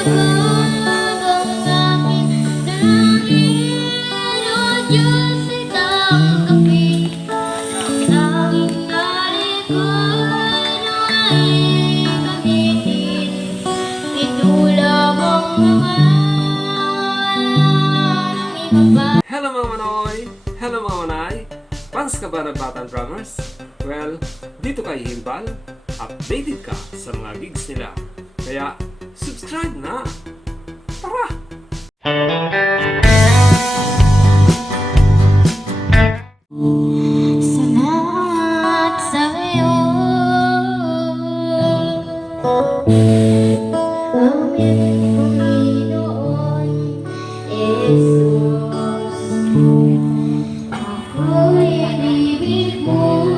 Hello mga manoy! Hello mga manay! Fans ka ba ng Batang Drummers? Well, dito kay Himbal, updated ka sa mga gigs nila. Kaya, subscribe na! Tara! Salamat sa'yo, aming Panginoon Jesus. Ako'y ibig mo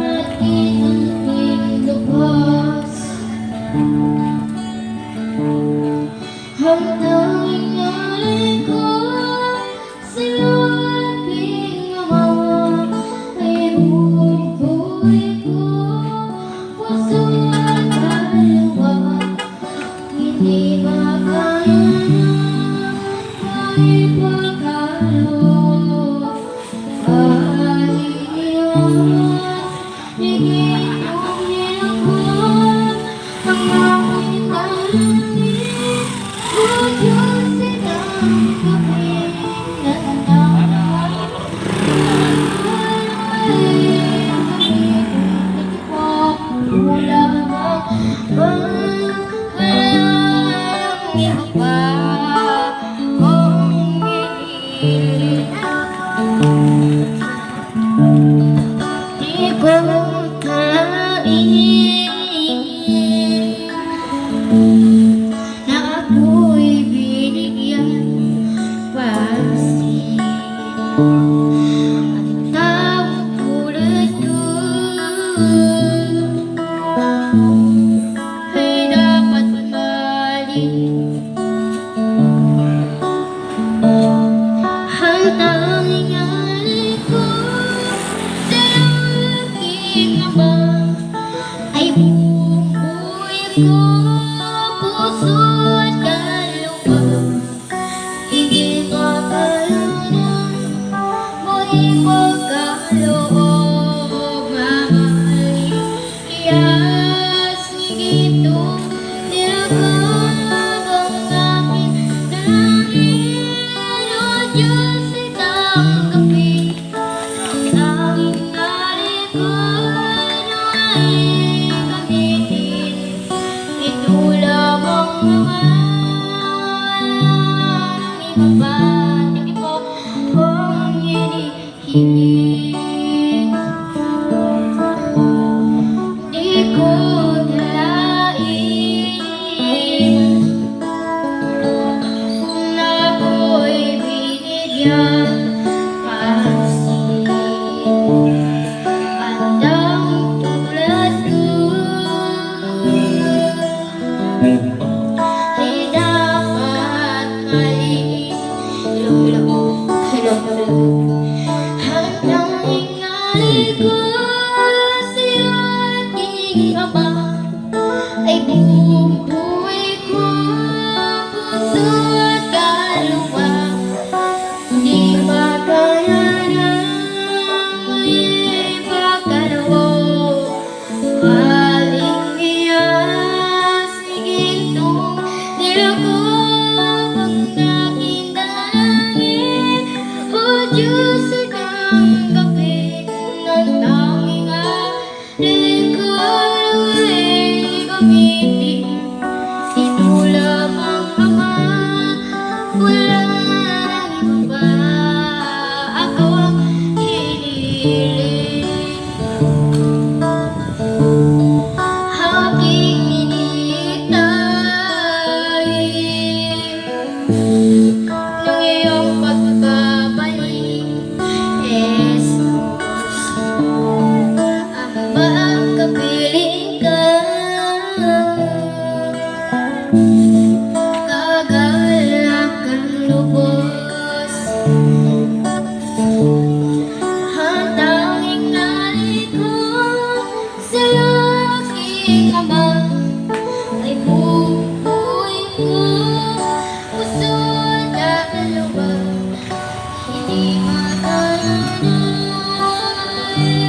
at inumin lubos. Hanggang inalay ko sa'yo aking ama, ay buong buhay ko, puso at kaluluwa. Hindi makaya na maipagkaloob, kahihiyas, higit kong nilakot ang aking dalangin. O Diyos, itang gawin na naman, ay gamitin ko lamang walang iba pa kung hindi di ko kalain na ako'y binigyan pansin. Ang taong tulad ko ay dapat mahalin. Ang tanging alay ko sa'yo aking ama, ay buong buhay ko, puso at kaluluwa. Hindi makalanan mo ipagkaloob, mahihiyas, higit kong nilakad ang aking dalangin. O Diyos, ay tanggapin ang tanging alay ko, ay gamitin. Ito lamang naman ang iba pa, hindi ko kung hinihiling. Di ko nalain na ako'y binigyan pansin. Ang taong tulad ko ay dapat mahalin. Ang tanging alay ko sa'yo aking ama, ay buong buhay ko, puso at kaluluwa. Hindi makayanan maipagkaloob, halihiyas, higit kong nilakop ang aking dalangin. O Diyos, ay tanggapin ang tanging alay ko, ay gamitin. aking ama ay bubuin ko puso dalawa, hindi matanay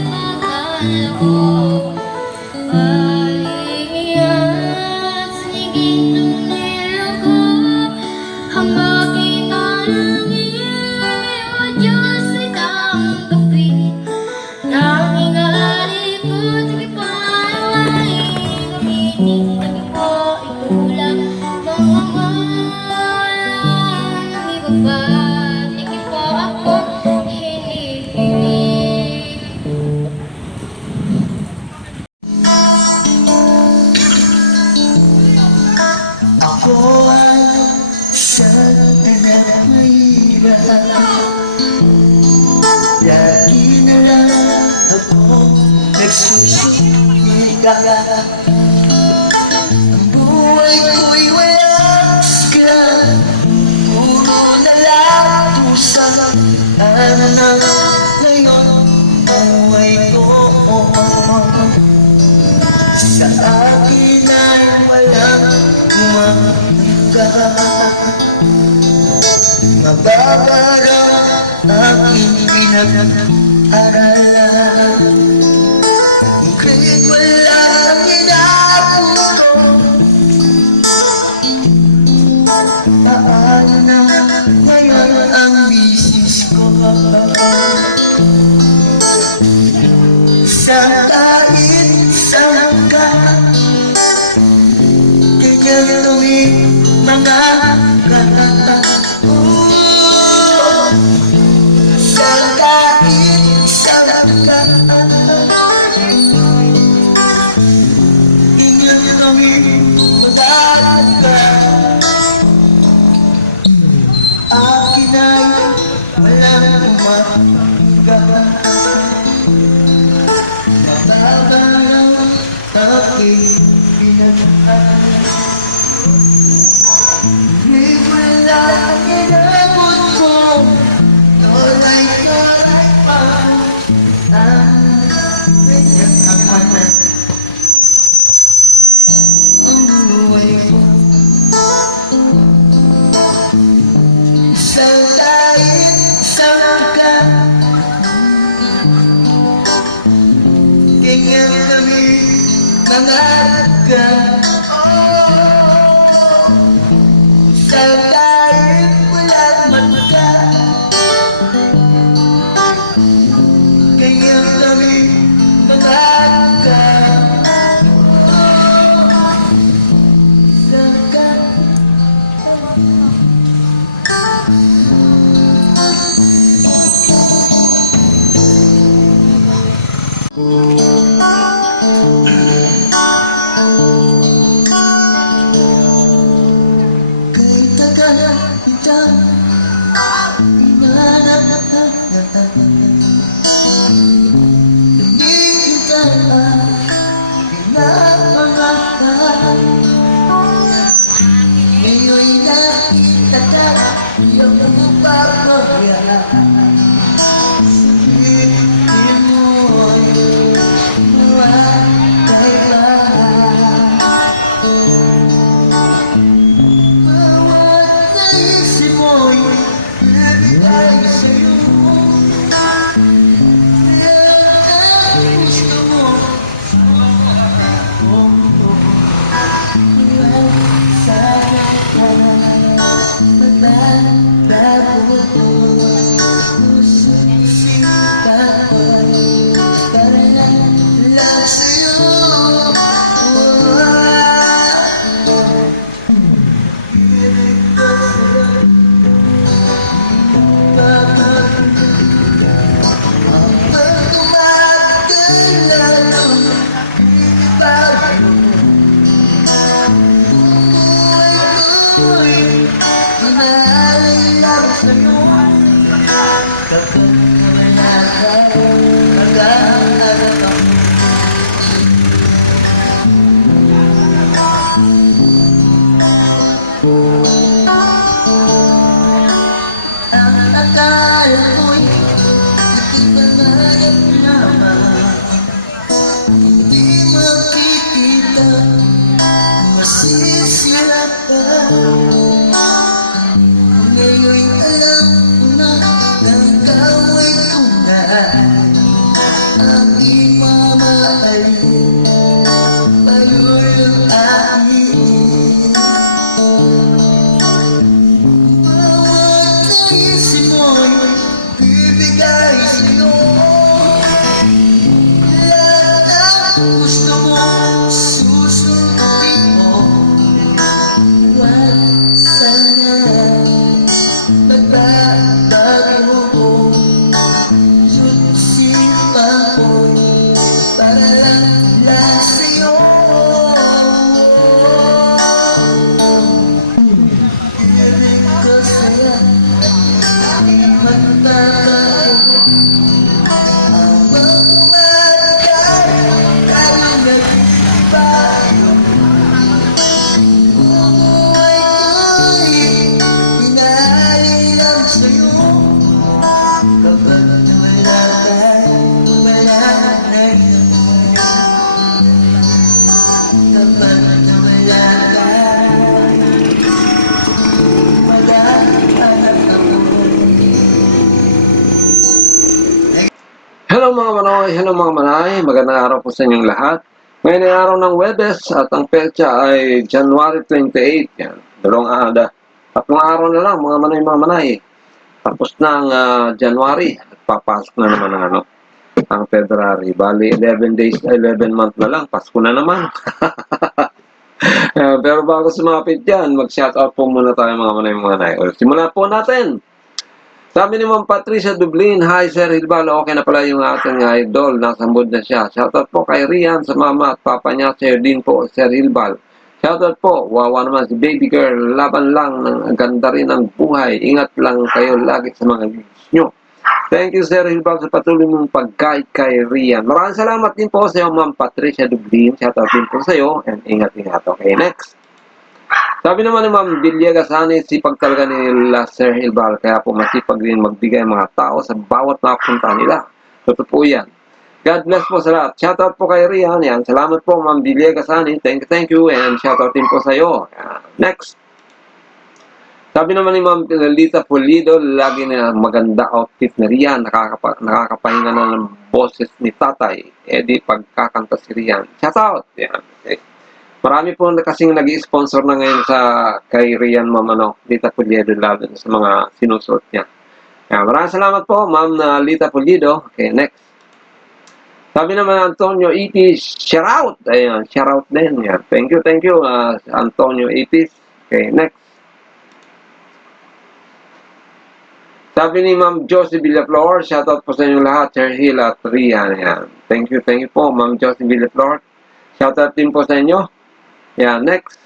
pagkaloob. Pahingihan sa gintong nilugod, hanggang itanangin o Diyos ay tanggapin. Tanging alikod, sige pa ay gamitin, sige po itulang mga ngalan ng iba pa. Sige po ako hinihiling. Ako ay siyang nangangahirap. Lagi na lang ako nagsusumika. Ang buhay ko'y walang husgan, puro na lang pusa. Ano na ngayon buhay ko? Sa akin ay walang umaga. Mababara aking pinag-aralan. Ika'y walang inapuro. Paano na ngayon ang misis ko? Sa kahit saan ka, ganyan tuwing mga kata. Sa kahit saan ka, ganyan tuwing mga kata. Akin ay walang umaga. Mababaraw aking pinag-aralan. Di wala inabot ko, tulay pa ang ganyan ako na ang buhay ko. Sa kahit saan ka, ganyan kami mga aga. Sa kahit walang mata, ganyan kami mga aga. Sa kahit Kapag nawala ka, maghahanap ako. Hello mga manoy, hello mga manay, magandang araw po sa inyong lahat. Ngayon ay araw ng Webes at ang petsa ay January 28. Yan, tatlong araw na lang mga manay. Tapos na ang January at papasok na naman ang February. Bali, 11 days, 11 month na lang, Pasko na naman. Pero bago sumapit yan, mag-shoutout po muna tayo mga manay. Simulan po natin. Sabi ni Ma'am Patricia Dublin, hi Sir Hilbal, okay na pala yung ating idol, nasa mood na siya. Shoutout po kay Rhian sa mama at papa niya, Sir din po, Sir Hilbal. Shoutout po, wawa naman si baby girl, laban lang, ng ganda rin ang buhay. Ingat lang kayo lagi sa mga gigs nyo. Thank you Sir Hilbal sa patuloy mong pag-guide kay Rhian. Maraming salamat din po sa iyo Ma'am Patricia Dublin, shoutout din po sa iyo, and ingat. Okay, next. Sabi naman ni Ma'am Villegas, sipag talaga nila Sir Hilbal, kaya po masipag din magbigay mga tao sa bawat napunta nila. Totoo po yan. God bless po sa lahat. Shoutout po kay Rhian. Yan. Salamat po Ma'am Villegas, thank you, and shoutout din po sa iyo. Next. Sabi naman ni Ma'am Lita Pulido, lagi na maganda outfit na Rhian. Nakakapahinga na ng boses ni tatay. Di pagkakanta si Rhian. Shoutout. Yan. Okay. Marami po kasing nag-sponsor na ngayon kay Rhian Ma'am Lita Pulido, lalo sa mga sinusuot niya. Maraming salamat po Ma'am Lita Pulido. Okay, next. Sabi naman Antonio Itis, shout out. Ayan, shout out din. Yan. Thank you Antonio Itis. Okay, next. Sabi ni Ma'am Josie Villaflor, shout out po sa inyong lahat, Sir Hill at Rhian. Yan. Thank you po Ma'am Josie Villaflor. Shout out din po sa inyo. Next.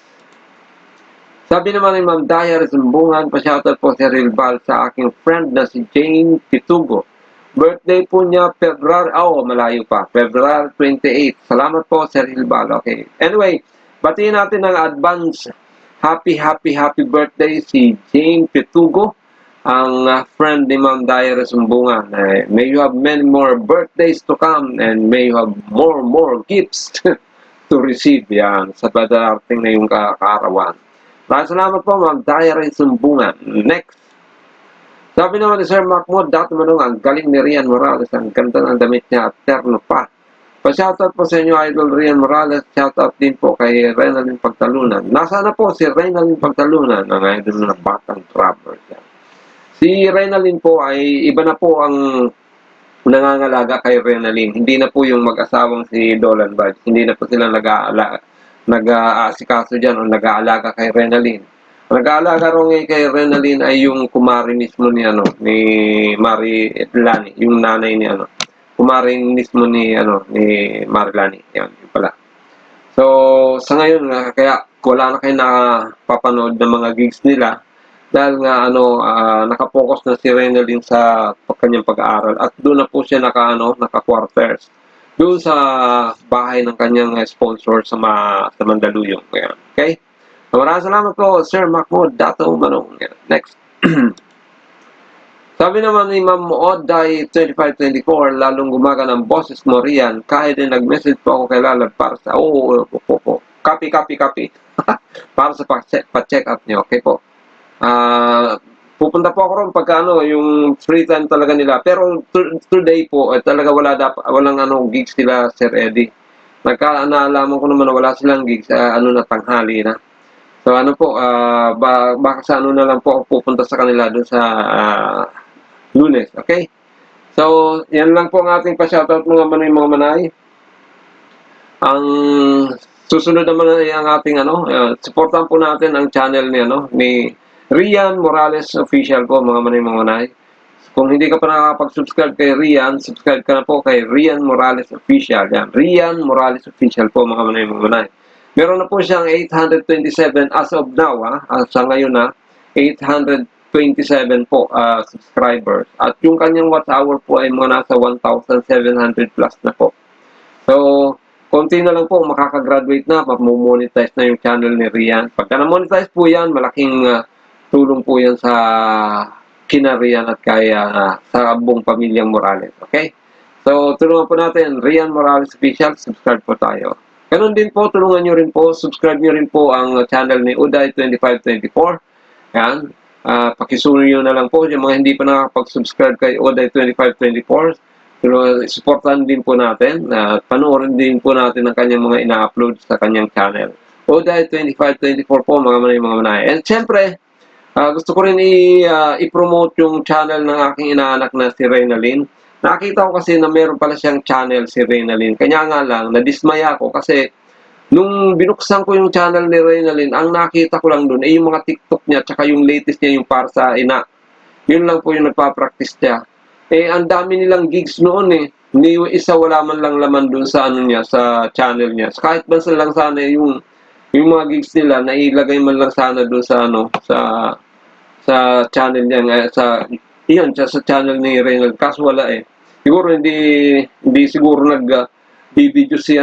Sabi naman ni Ma'am Daya Resumbungan, pa-shoutout po si Rilbal sa aking friend na si Jane Pitugo. Birthday po niya malayo pa. February 28. Salamat po Sir Rilbal. Okay. Anyway, batiin natin ng advance happy birthday si Jane Pitugo, ang friend ni Ma'am Daya Resumbungan. May you have many more birthdays to come and may you have more gifts to receive yan sa badarating na yung kaarawan. Maraming salamat po Ma'am Daya Resumbungan. Next. Sabi naman ni Sir Mahmoud, dati manong ang galing ni Rhian Morales, ang ganda ng damit niya at terno pa. Pa-shoutout po sa inyo idol Rhian Morales, shoutout din po kay Renalyn Pagtalunan. Nasaan na po si Renalyn Pagtalunan, ang idol na Batang Travelers. Si Renalyn po ay iba na po ang nangangalaga kay Renalyn. Hindi na po yung mag-asawang si Dolan Budge. Hindi na po sila nag-aasikaso dyan o nag-aalaga kay Renalyn. Nag-aalaga rin kay Renalyn ay yung kumari mismo ni Marilani, yung nanay ni kumari mismo ni Marilani. Yan, yun pala. So, sa ngayon, kaya wala na kayo nakapapanood ng mga gigs nila. Dahil nga nakapokus na si Renalyn sa kanyang pag-aaral at doon na po siya naka-quarters doon sa bahay ng kanyang sponsor sa Mandaluyong. Okay? So, maraming salamat po Sir Mahmoud Dato Manong. Next. Sabi naman ni Ma'am Oday 2524, lalong gumaga ng boses mo Rhian, kahit din nag-message po ako kay Lalab para sa copy para sa pa-check up niyo. Okay po. Pupunta po ako ron pagka yung free time talaga nila. Pero today po, talaga walang gigs sila, Sir Eddie. Naalaman ko naman na wala silang gigs, na tanghali na. So po, baka sa na lang po ako pupunta sa kanila doon sa Lunes, okay? So, yan lang po ang ating pa-shoutout mga manay. Ang susunod naman ay ang ating supportan po natin ang channel ni Rhian Morales Official po mga manay. Kung hindi ka pa nakakapag-subscribe kay Rhian, subscribe ka na po kay Rhian Morales Official. Yan, Rhian Morales Official po mga manay. Meron na po siyang 827 as of now, sa ngayon 827 po subscribers. At yung kanyang watch hour po ay mga nasa 1,700 plus na po. So, konti na lang po makakagraduate na, mamonetize na yung channel ni Rhian. Pagka na-monetize po yan, malaking tulong po yan sa kina Rhian at kaya sa buong pamilyang Morales. Okay? So, tulungan po natin, Rhian Morales Official, subscribe po tayo. Ganun din po, tulungan nyo rin po, subscribe nyo rin po ang channel ni Uday2524. Yan. Pakisuno nyo na lang po yung mga hindi pa nakakapag-subscribe kay Uday2524. Pero supportan din po natin at panoorin din po natin ang kanyang mga ina-upload sa kanyang channel. Uday2524 po mga manay. And syempre, gusto ko rin i-promote yung channel ng aking inaanak na si Reynalyn. Nakita ko kasi na meron pala siyang channel si Reynalyn. Kanya nga lang, nadismaya ako kasi nung binuksan ko yung channel ni Reynalyn, ang nakita ko lang doon ay yung mga TikTok niya tsaka yung latest niya yung para sa ina. Yun lang po yung nagpa-practice niya. Ang dami nilang gigs noon eh. Ni isa wala man lang laman doon sa ano niya, sa channel niya. Kahit ba lang sana yung mga gigs nila nailagay man lang sana doon sa ano, sa channel niya sa iyon sa channel ni Reynald, kaso wala eh. Siguro hindi siguro video si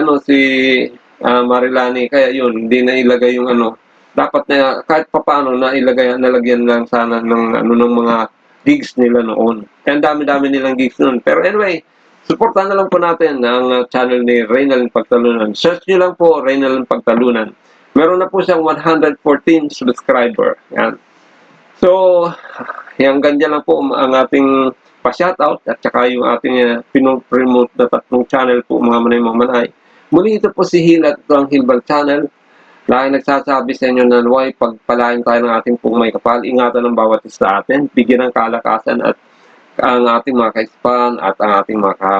Marilani, kaya yun hindi na ilagay yung ano. Dapat na kahit papaano na nalagyan lang sana ng mga gigs nila noon. Kaya dami-dami nilang gigs noon. Pero anyway, suportahan na lang po natin ang channel ni Reynald Pagtalunan. Search niyo lang po Reynald Pagtalunan. Meron na po siyang 114 subscriber. Yan. So, hanggang dyan lang po ang ating pa-shoutout at saka yung ating pinopromote na tatlong channel po mga manay. Muli ito po si Hil at ito ang Hilbal Channel. Lagi nagsasabi sa inyo na naway pagpalain tayo ng ating pong may kapal. Ingatan ng bawat isa sa atin. Bigyan ng kalakasan at ang ating mga kaispan at ang ating mga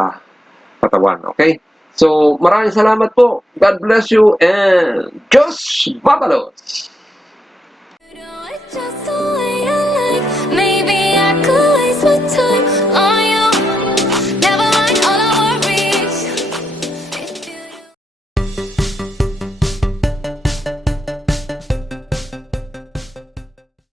katawan. Okay? So, maraming salamat po. God bless you and Diyos Babalos!